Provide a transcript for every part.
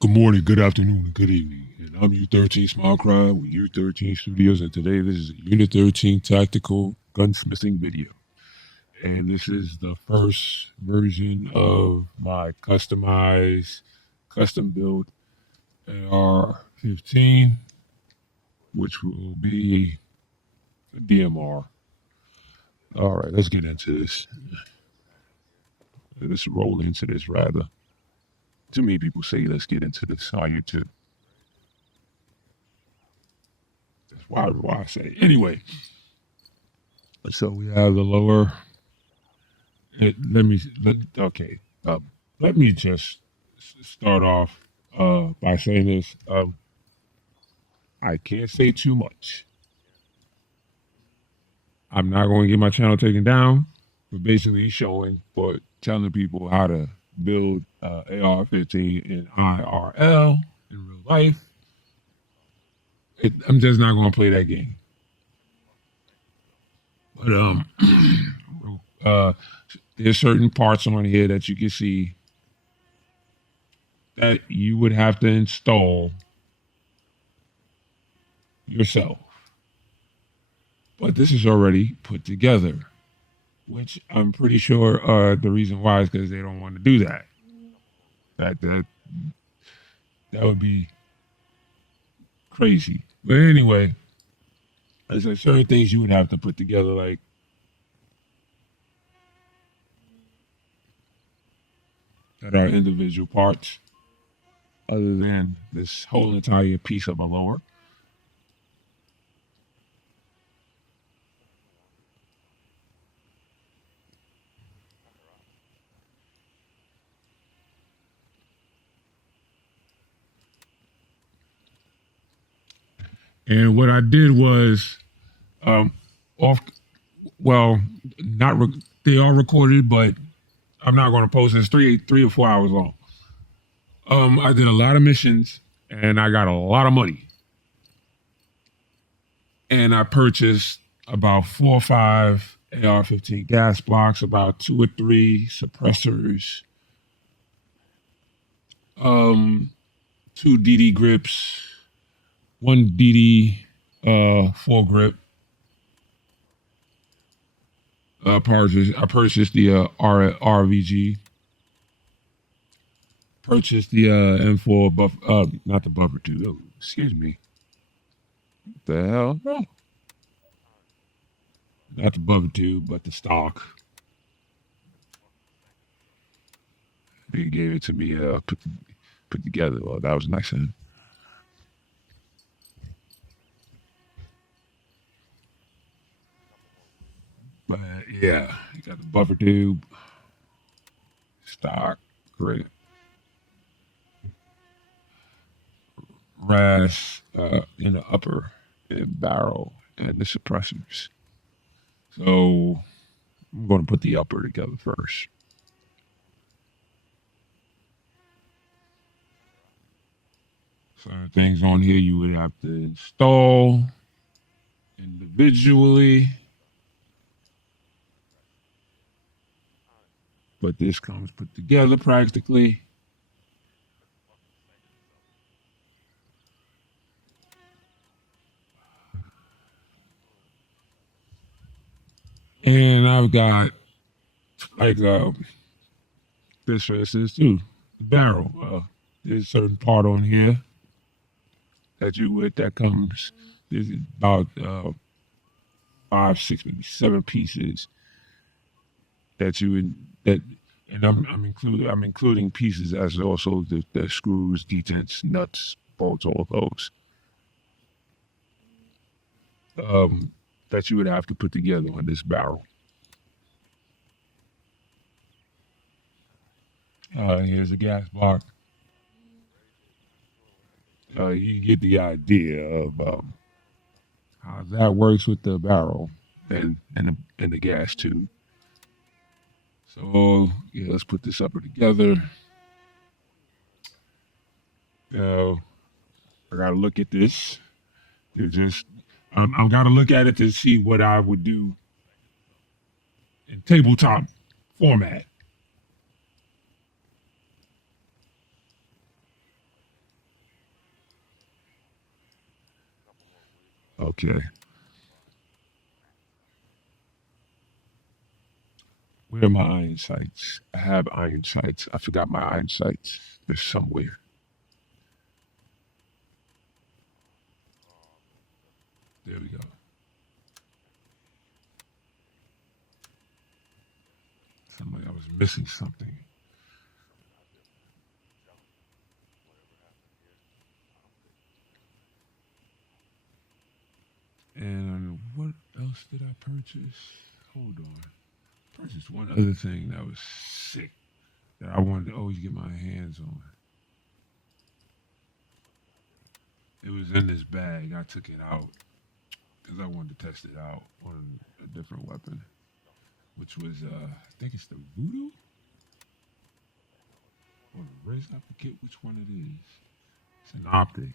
Good morning, good afternoon, and good evening. And I'm U13 Smile Cry with U13 Studios, and today this is a Unit 13 tactical gunsmithing video. And this is the first version of my customized, custom built AR-15, which will be a DMR. All right, let's get into this. Let's roll into this, rather. Too many people say let's get into this on YouTube. That's why I say. Anyway, so we have the lower. Let me okay. Let me just start off by saying this. I can't say too much. I'm not going to get my channel taken down, but basically showing for telling people how to build AR-15 in IRL in real life. I'm just not going to play that game. But there's certain parts on here that you can see that you would have to install yourself. But this is already put together, which I'm pretty sure the reason why is because they don't want to do that. That would be crazy. But anyway, there's like certain things you would have to put together, like that are individual parts, other than this whole entire piece of a lower. And what I did was, off. Well, not they are recorded, but I'm not going to post this. Three or 4 hours long. I did a lot of missions, and I got a lot of money, and I purchased about 4 or 5 AR-15 gas blocks, about 2 or 3 suppressors, 2 DD grips, 1 DD foregrip. I purchased the RVG. Purchased the M4 buff. Not the buffer tube. Oh, excuse me. What the hell? No. Not the buffer tube, but the stock. They gave it to me. Put together. Well, that was nice. But yeah, you got the buffer tube, stock, great. Rash in the upper barrel and the suppressors. So I'm going to put the upper together first. Certain things on here you would have to install individually. But this comes put together practically. And I've got like this for instance too, the barrel. There's a certain part on here that comes. There's about 5, 6, maybe 7 pieces that you would that, and I'm including pieces as also the screws, detents, nuts, bolts, all of those that you would have to put together on this barrel. Here's a gas block. You get the idea of how that works with the barrel and the gas tube. So yeah, let's put this upper together. Now I gotta look at this. It's just I'm gotta look at it to see what I would do in tabletop format. Okay. Where are my iron sights? I have iron sights. I forgot my iron sights. They're somewhere. There we go. Somebody, I was missing something. And what else did I purchase? Hold on. Purchased one other thing that was sick that I wanted to always get my hands on. It was in this bag. I took it out because I wanted to test it out on a different weapon, which was I think it's the Voodoo or the Razor. I forget which one it is. It's an optic.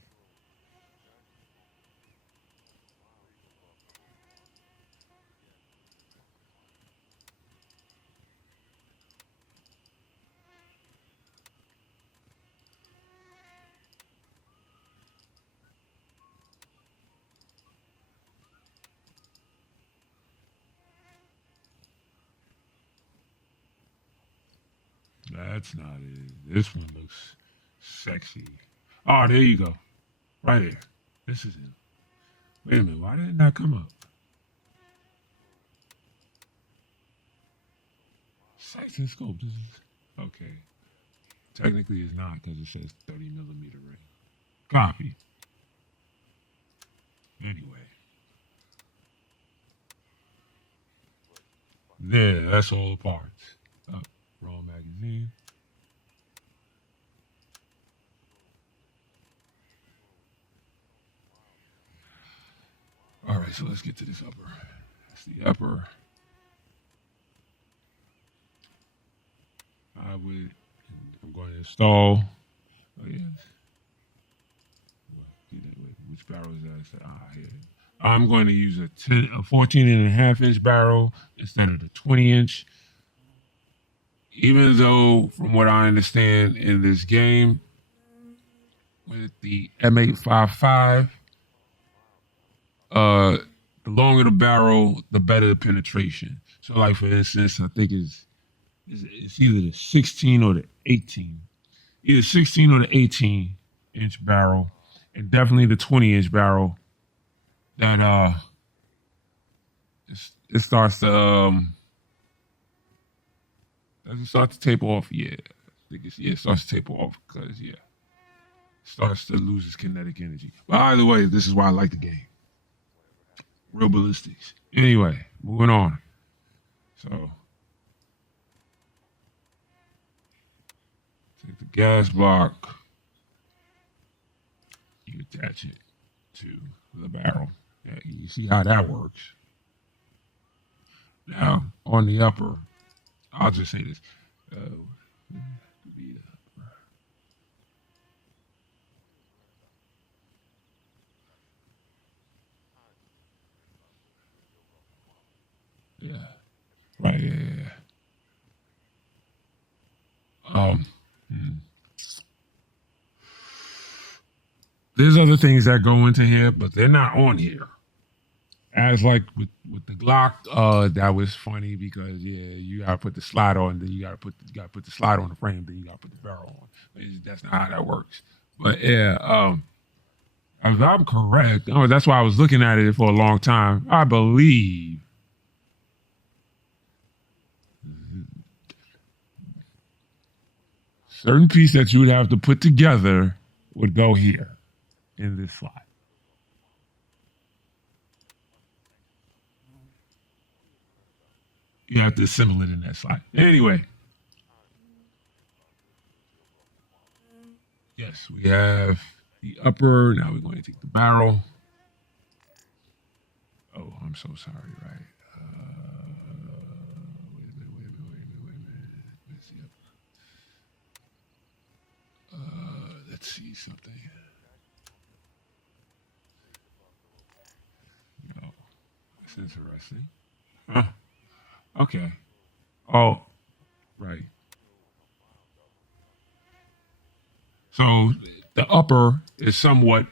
That's not it. This one looks sexy. Oh, there you go. Right there. This is it. Wait a minute. Why did it not come up? Sights and scope. This is okay. Technically, it's not because it says 30 millimeter ring. Copy. Anyway, there. That's all the parts. Oh, wrong magazine. All right, so let's get to this upper. That's the upper. I'm going to install. Oh yes. Which barrel is that? Here. I'm going to use a 14 and a half inch barrel instead of the 20 inch. Even though, from what I understand in this game, with the M855, the longer the barrel, the better the penetration. So, like for instance, I think it's either the 16 or the 18, either 16 or the 18-inch barrel, and definitely the 20-inch barrel. That it starts to does it start to taper off? Yeah, I think it starts to taper off because it starts to lose its kinetic energy. But either way, this is why I like the game. Real ballistics. Anyway, moving on. So take the gas block, you attach it to the barrel. Yeah, you see how that works. Now on the upper, I'll just say this. Uh, yeah. Right. Yeah. Yeah. Hmm. There's other things that go into here, but they're not on here. As like with the Glock, that was funny because yeah, you gotta put the slide on, then you gotta put the slide on the frame, then you gotta put the barrel on. That's not how that works. But yeah, if I'm correct, that's why I was looking at it for a long time. I believe certain piece that you would have to put together would go here in this slot. You have to assemble it in that slot. Anyway, yes, we have the upper. Now we're going to take the barrel. Oh, I'm so sorry, right? Wait a minute. Where's the upper? Let's see something. Oh, that's interesting. Huh. Okay. Oh, right. So the upper is somewhat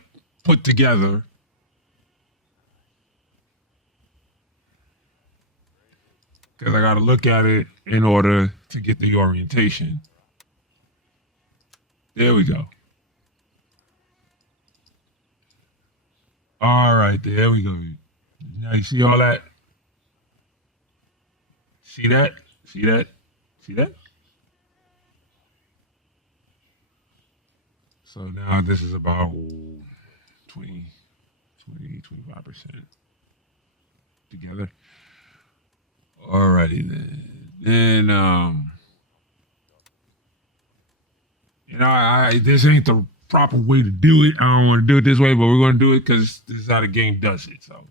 put together because I got to look at it in order to get the orientation. There we go. All right, there we go. Now you see all that? See that? See that? See that? So now this is about 20, 25% together. Alrighty then. Then this ain't the proper way to do it. I don't want to do it this way, but we're gonna do it because this is how the game does it. So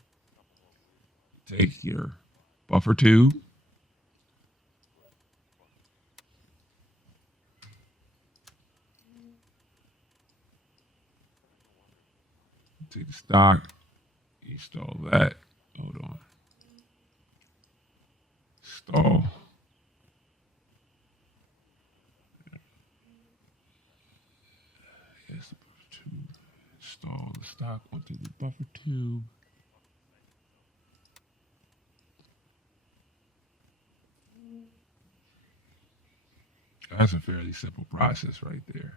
take your buffer tube. Take the stock, install that. Hold on. Install. Yes, the buffer tube. Install the stock onto the buffer tube. That's a fairly simple process right there.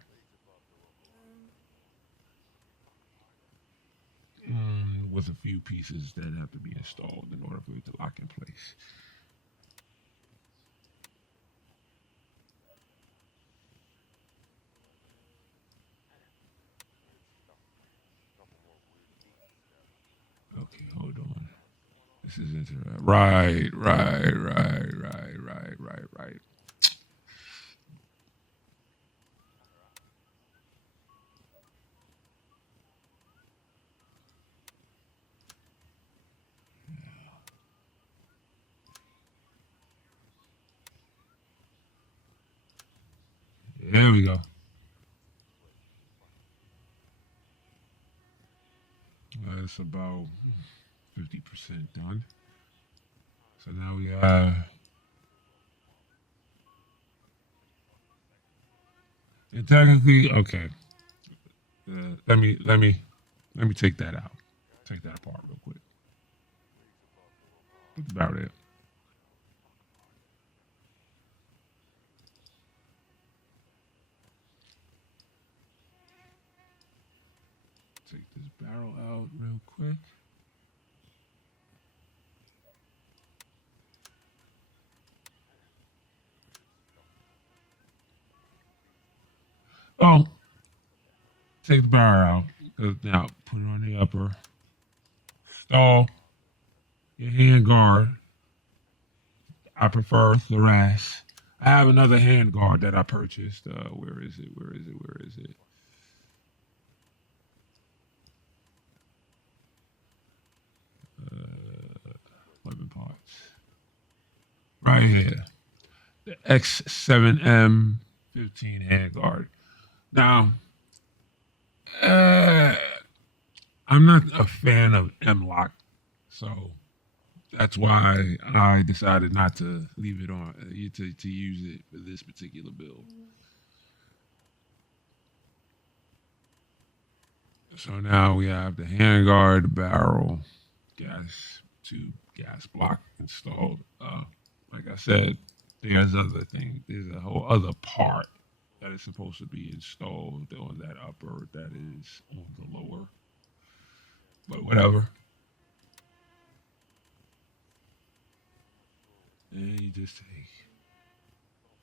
With a few pieces that have to be installed in order for it to lock in place. Okay, hold on. This is interesting. Right. There we go. That's about 50% done. So now we have. And technically, okay. Let me take that out. Take that apart real quick. That's about it. Take this barrel out real quick. Oh, take the barrel out. Now put it on the upper. Install your hand guard. I prefer Thorax. I have another hand guard that I purchased. Where is it? Weapon parts. Right here. The X7M15 hand guard. Now, I'm not a fan of M-Lock, so that's why I decided not to leave it on, to use it for this particular build. So now we have the handguard, barrel, gas tube, gas block installed. Like I said, there's other things. There's a whole other part that is supposed to be installed on that upper that is on the lower. But whatever. And you just take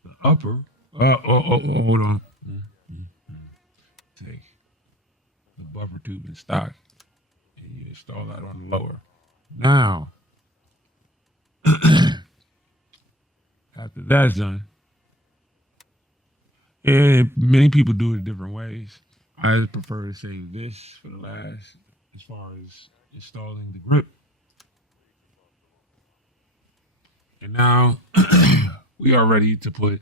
the upper. Hold on. Take the buffer tube in stock and you install that on the lower. Now, after that's done, and many people do it different ways. I prefer to save this for the last as far as installing the grip. And now we are ready to put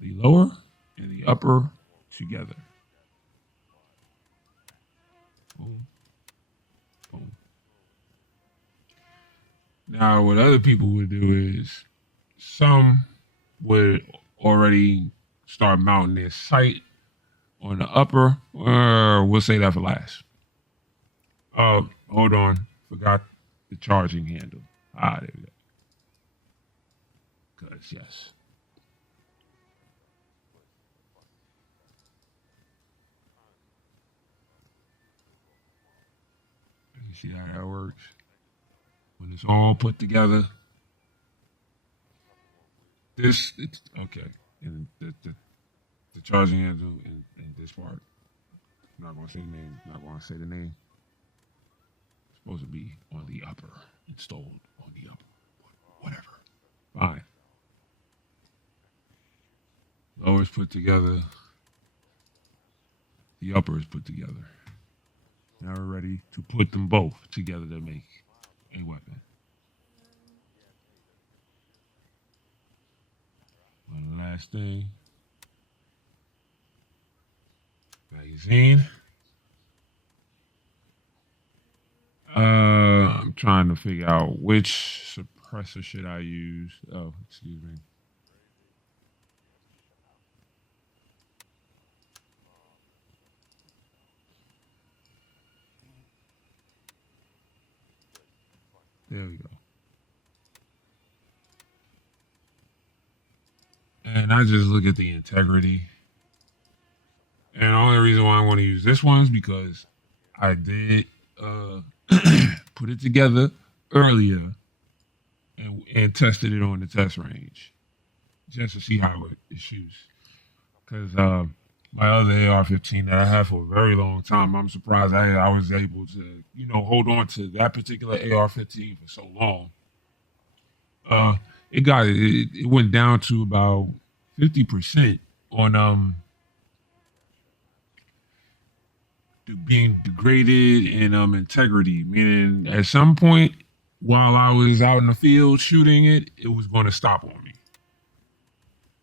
the lower and the upper together. Boom. Boom. Now, what other people would do is some would already start mounting their sight on the upper, or we'll say that for last. Hold on. Forgot the charging handle. There we go. because yes. You see how that works? When it's all put together, it's okay. And the charging handle and this part, I'm not gonna say the name. Not gonna say the name. It's supposed to be on the upper, installed on the upper, whatever. Fine. Lower is put together. The upper is put together. Now we're ready to put them both together to make a weapon. One last thing. Magazine. I'm trying to figure out which suppressor should I use. Oh, excuse me. There we go. And I just look at the integrity. And the only reason why I want to use this one is because I did put it together earlier and tested it on the test range just to see how it shoots. Because my other AR-15 that I had for a very long time, I'm surprised I was able to, hold on to that particular AR-15 for so long. It went down to about 50% on being degraded in integrity, meaning at some point while I was out in the field shooting it, it was going to stop on me.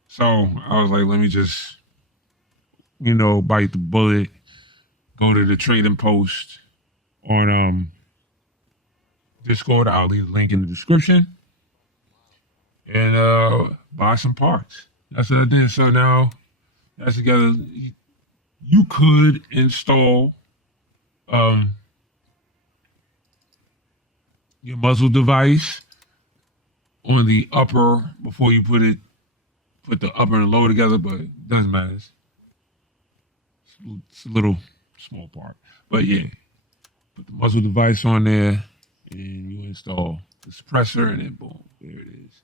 So I was like, let me just, bite the bullet, go to the trading post on Discord. I'll leave the link in the description and buy some parts. That's what I did. So now that's together. You could install your muzzle device on the upper before you put the upper and lower together, but it doesn't matter. It's a little small part. But yeah, put the muzzle device on there and you install the suppressor and then boom, there it is.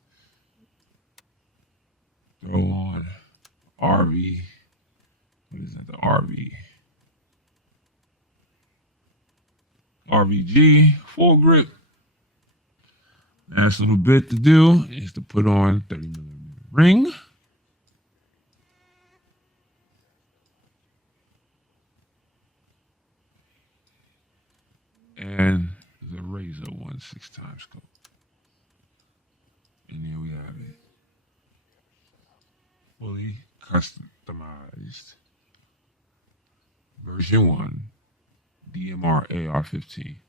Throw on RV. What is that? The RVG full grip. Last little bit to do is to put on 30mm ring. And the Razor 1/6 times scope. And here we have it. Fully customized version 1 DMR AR-15.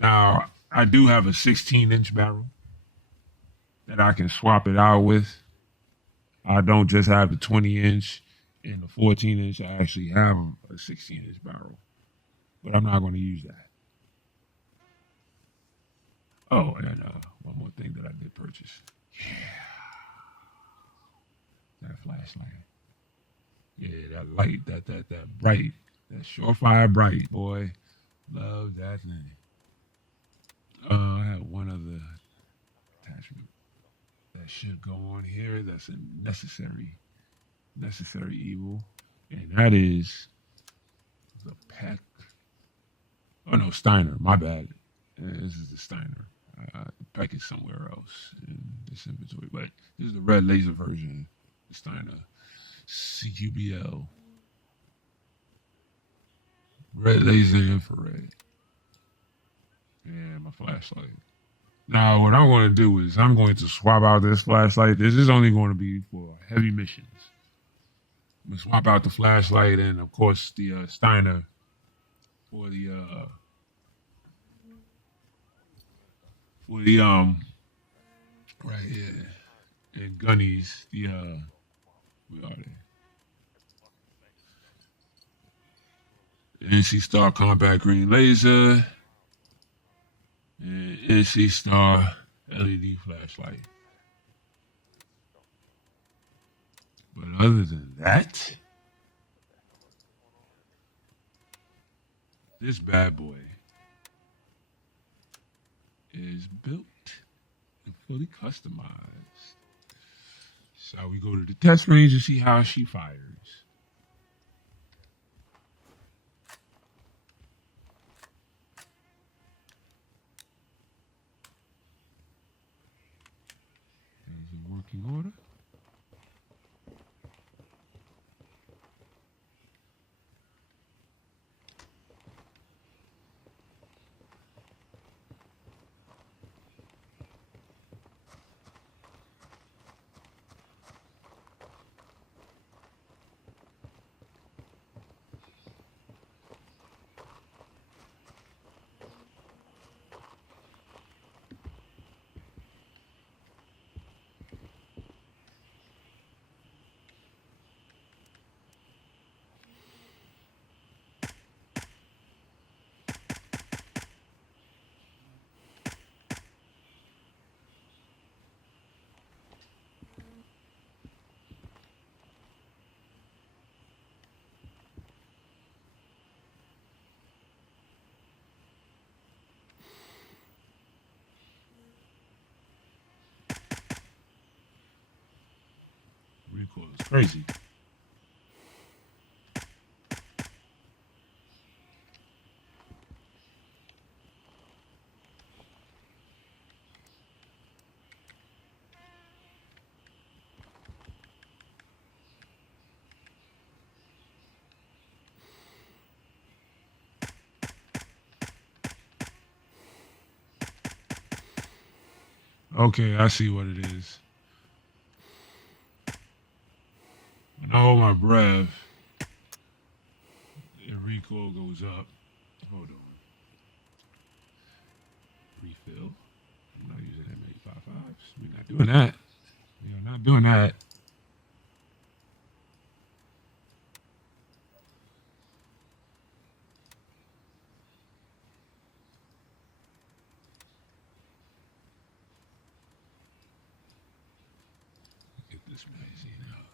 Now, I do have a 16-inch barrel that I can swap it out with. I don't just have the 20-inch and the 14-inch. I actually have a 16-inch barrel, but I'm not going to use that. Oh, and one more thing that I did purchase. Yeah. That flashlight. Yeah, that light, that bright, that surefire bright, boy. Love that thing. I have one other attachment that should go on here. That's a necessary evil, and that is the Peck. Oh no, Steiner. My bad. This is the Steiner. The Peck is somewhere else in this inventory, but this is the red laser version. The Steiner CQBL. Red laser infrared. Yeah, my flashlight. Now, what I'm going to do is I'm going to swap out this flashlight. This is only going to be for heavy missions. I'm going to swap out the flashlight and, of course, the Steiner for the right here and Gunnies. Where are they? NC Star Compact Green Laser. And NC Star LED flashlight. But other than that, this bad boy is built and fully customized. So we go to the test range and see how she fires. There's a working order. Recoil is crazy. Okay, I see what it is. When I hold my breath, the recoil goes up. Hold on. Refill. I'm not using M855s. We're not doing that. We are not doing that. Get this magazine out.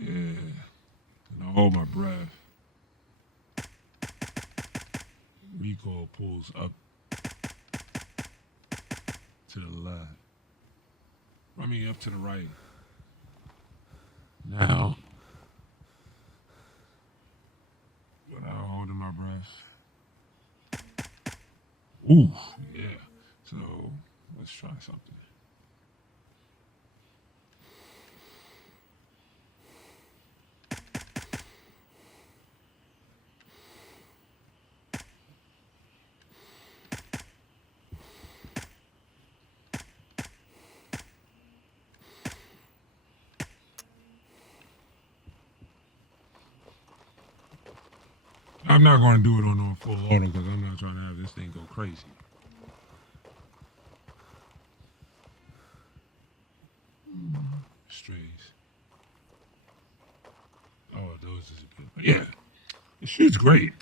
Yeah. And I hold my breath. Recoil pulls up to the left. I mean, up to the right. Now, without holding my breath. Ooh, yeah. So, let's try something. I'm not going to do it on full auto because I'm not trying to have this thing go crazy. Strays. Oh, those is good. But yeah, it shoots great.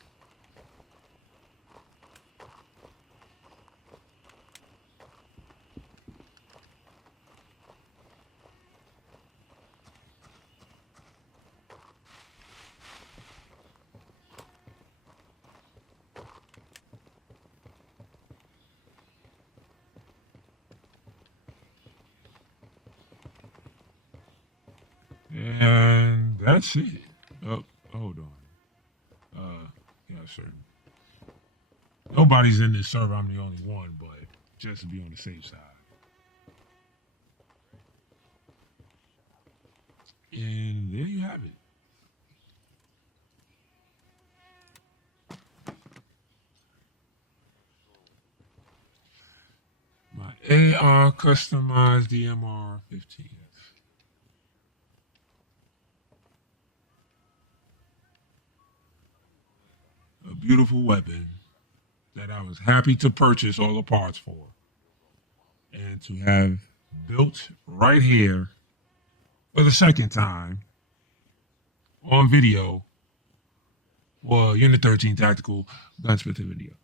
And that's it. Oh, hold on. Yeah, sir. Nobody's in this server. I'm the only one, but just to be on the safe side. And there you have it. My AR customized DMR-15. A beautiful weapon that I was happy to purchase all the parts for and to have built right here for the second time on video. Well, Unit 13 Tactical Gunsmithing video.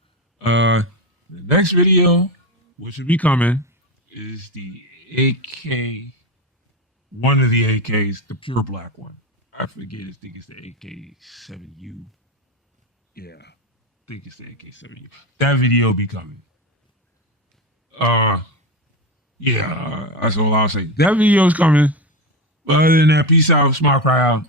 The next video, which will be coming, is the AK, one of the AKs, the pure black one. I forget, I think it's the AK-7U. Yeah, I think it's the AK-7U. That video will be coming. Yeah, that's all I'll say. That video is coming. But other than that, peace out, smart, proud.